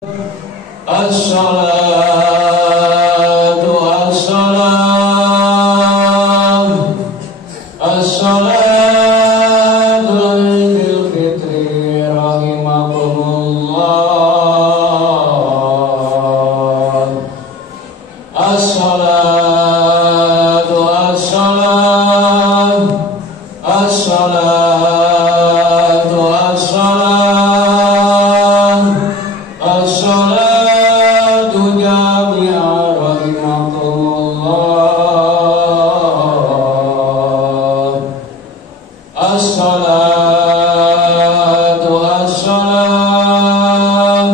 As-salatu as-salam as-salatu Idul Fitri rahimakumullah. As-salatu as-salam as-salatu as-salam as-salatu jami'ah rahimakumullah. As-salatu as-salam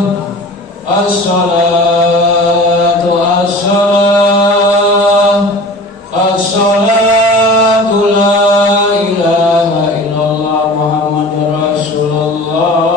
as-salatu as-salam as-salatu la ilaha illallah Muhammadur Rasulullah.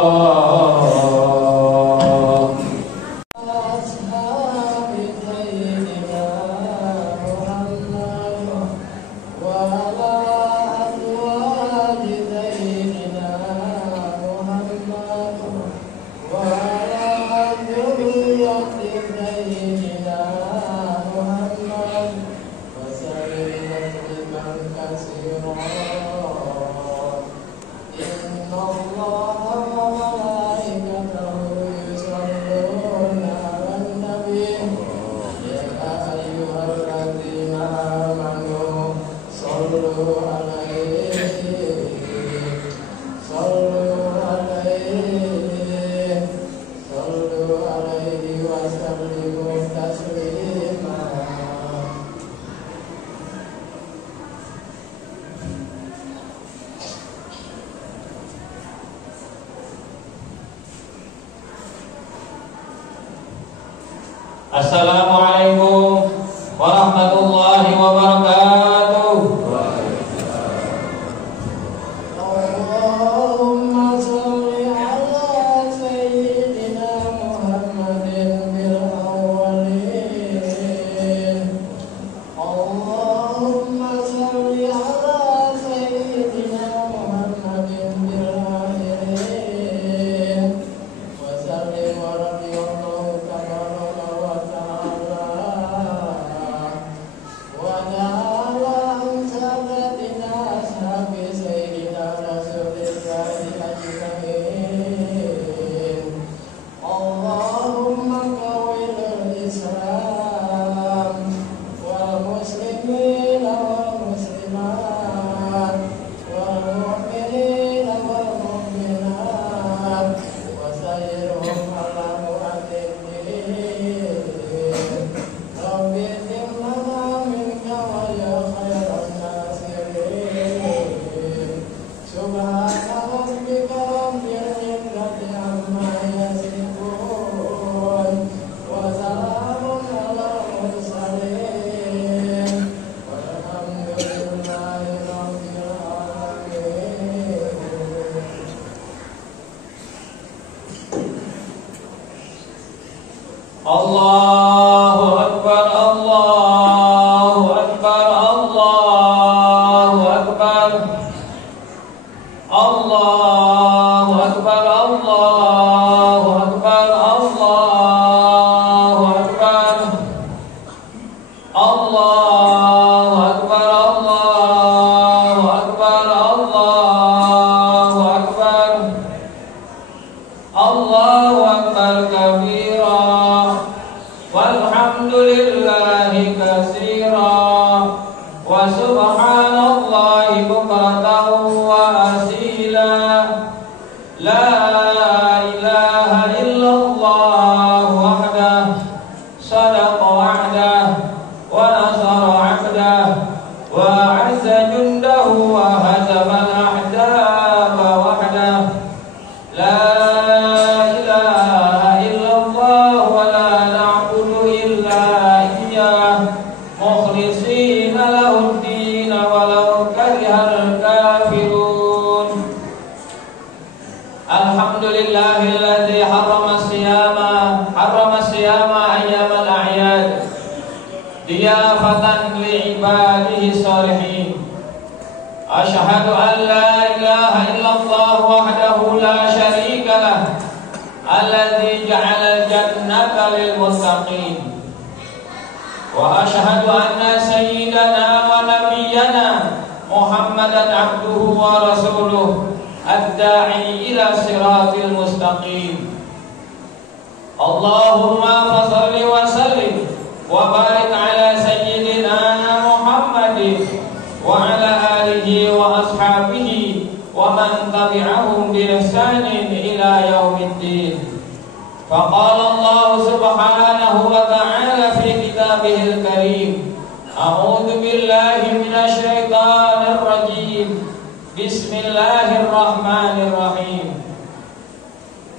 Assalamualaikum warahmatullahi wabarakatuh. Allahumma sholli ala sayyidina Muhammadin bil awwalin. Allahumma sholli ala sayyidina Muhammadin bil akhirin. Wa sallim wa radiyallahu tabaraka wa ta'ala wa ta'ala an saadatina ashabi sayyidina rasulillahi ajma'in. Allahumma qawwil islam wal muslimin wal muslimat wal mu'minin wal mu'minat wa sayyirhum ala mu'addidin. Rabbi zidna minka wa ya khairan nasirin. Subhana rabbika rabbil izzati amma yasifun wa salamun alal mursalin walhamdulillahi rabbil alamin. Allahu Akbar, Allahu Akbar, Allahu Akbar, Allahu Akbar, Allahu Akbar, Allahu Akbar, Allahu Akbar, Allahu Akbar, Allahu Akbar, Allahu Akbar kabira walhamdulillahi katsira wa subhanallahi bukratan wa asila. La ilaha illallah wahdah sadaqa wa'dah wa nasara 'abdah wa 'azza jundahu wa hazama al-ahzaba wahdah. La ilaha illallah wa la na'budu illa iyyah mukhlishina lahu-d-din walau karihal kafirun. Alhamdulillahilladzi harrama siyama ayyamal a'yad diyafatan li'ibadihi shalihin. Asyhadu an la ilaha illallah wahdahu la syarika lah alladzi ja'ala jannata lil muttaqin. Wa asyhadu anna sayyidana wa nabiyyana Muhammadan abduhu wa rasuluh ad-da'i ila siratil mustaqim. Allahumma shalli wa sallim wa barik ala sayyidina Muhammadin wa ala alihi wa ashabihi wa man tabi'ahum bi ihsanin ila yaumiddin. Faqala Allah subhanahu wa ta'ala fi kitabihil karim, a'udzu billahi minasy syaithanir rajim. Bismillahirrahmanirrahim.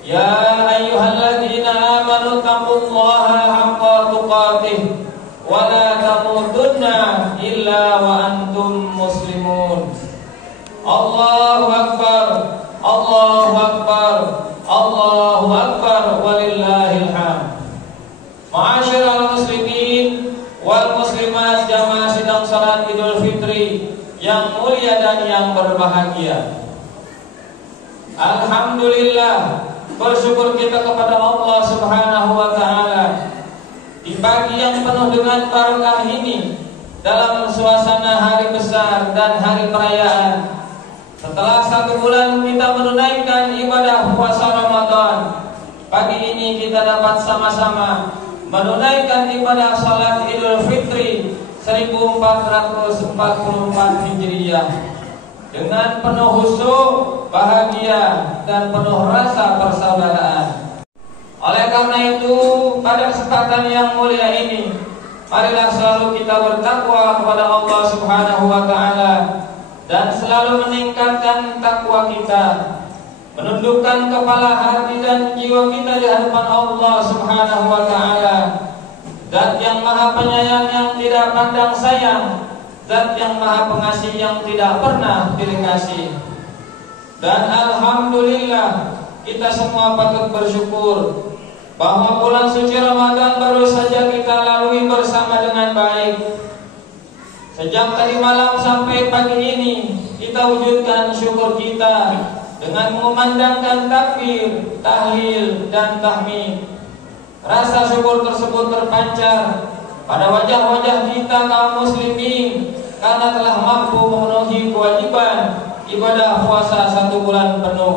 Ya ayyuhalladzina amanu taqullaha haqqa tuqatih wa la tamutunna illa wa antum muslimun. Allahu akbar, Allahu akbar, Allahu akbar, walillahil hamd. Ma'asyiral muslimin wal muslimat jamaah sidang salat Idul Fitri yang mulia dan yang berbahagia. Alhamdulillah, bersyukur kita kepada Allah Subhanahu wa taala di pagi yang penuh dengan barokah ini, dalam suasana hari besar dan hari perayaan. Setelah 1 bulan kita menunaikan ibadah puasa Ramadan, pagi ini kita dapat sama-sama menunaikan ibadah salat Idul Fitri 1444 Hijriah dengan penuh khusyuk, bahagia dan penuh rasa persaudaraan. Oleh karena itu, pada kesempatan yang mulia ini, marilah selalu kita bertakwa kepada Allah Subhanahu wa taala dan selalu meningkatkan takwa kita, menundukkan kepala hati dan jiwa kita di hadapan Allah Subhanahu wa taala. Zat yang maha penyayang yang tidak pandang sayang, Zat yang maha pengasih yang tidak pernah pilih kasih. Dan alhamdulillah, kita semua patut bersyukur bahwa bulan suci Ramadan baru saja kita lalui bersama dengan baik. Sejak tadi malam sampai pagi ini, kita wujudkan syukur kita dengan mengumandangkan takbir, tahlil, dan tahmid. Rasa syukur tersebut terpancar pada wajah-wajah kita kaum muslimin karena telah mampu memenuhi kewajiban ibadah puasa 1 bulan penuh,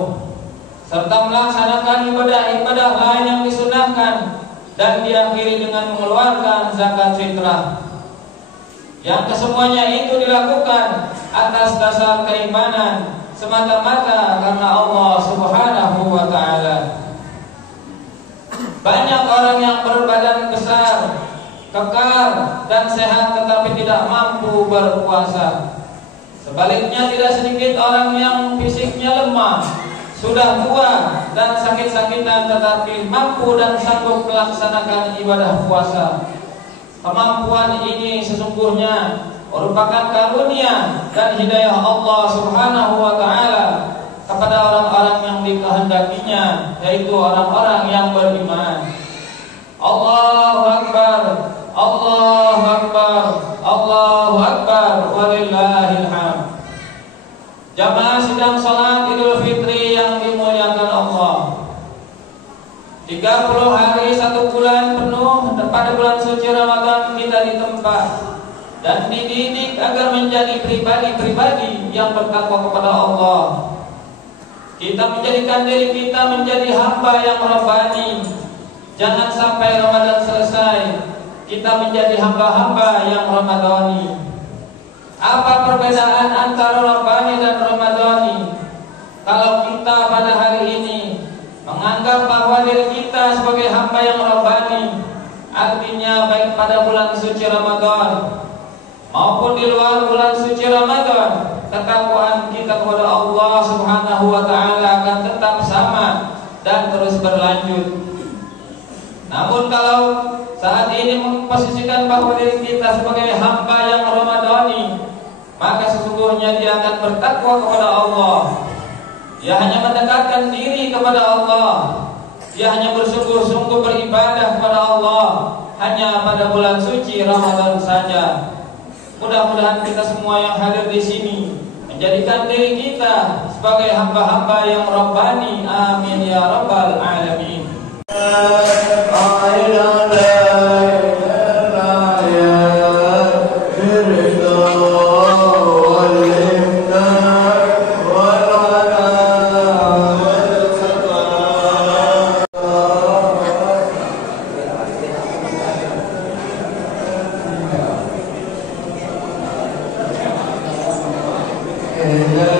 serta melaksanakan ibadah-ibadah lain yang disunahkan, dan diakhiri dengan mengeluarkan zakat fitrah. Yang kesemuanya itu dilakukan atas dasar keimanan semata-mata karena Allah Subhanahu wa taala. Banyak orang yang berbadan besar, kekar dan sehat tetapi tidak mampu berpuasa. Sebaliknya tidak sedikit orang yang fisiknya lemah, sudah tua dan sakit-sakitan tetapi mampu dan sanggup melaksanakan ibadah puasa. Kemampuan ini sesungguhnya merupakan karunia dan hidayah Allah Subhanahu wa taala kepada orang-orang yang dikehendakinya, yaitu orang-orang yang beriman. Allahu akbar, Allahu akbar, Allahu akbar, walillahil hamd. Jamaah sidang salat Idul Fitri yang dimuliakan Allah, 30 hari 1 bulan penuh pada bulan suci Ramadan kita ditempa dan dididik agar menjadi pribadi-pribadi yang bertakwa kepada Allah. Kita menjadikan diri kita menjadi hamba yang rabbani. Jangan sampai Ramadan selesai kita menjadi hamba-hamba yang ramadhani. Apa perbedaan antara rabbani dan ramadhani? Kalau kita pada hari ini menganggap bahwa diri kita sebagai hamba yang rabbani, artinya baik pada bulan suci Ramadan maupun di luar bulan suci Ramadan, ketakwaan kita kepada Allah Subhanahu wa taala akan tetap sama dan terus berlanjut. Namun kalau saat ini memposisikan bahwa diri kita sebagai hamba yang ramadhani, maka sesungguhnya dia akan bertakwa kepada Allah. Dia hanya mendekatkan diri kepada Allah. Dia hanya bersungguh-sungguh beribadah kepada Allah hanya pada bulan suci Ramadan saja. Mudah-mudahan kita semua yang hadir di sini menjadikan diri kita sebagai hamba-hamba yang rabbani. Amin ya rabbal alamin. Amen.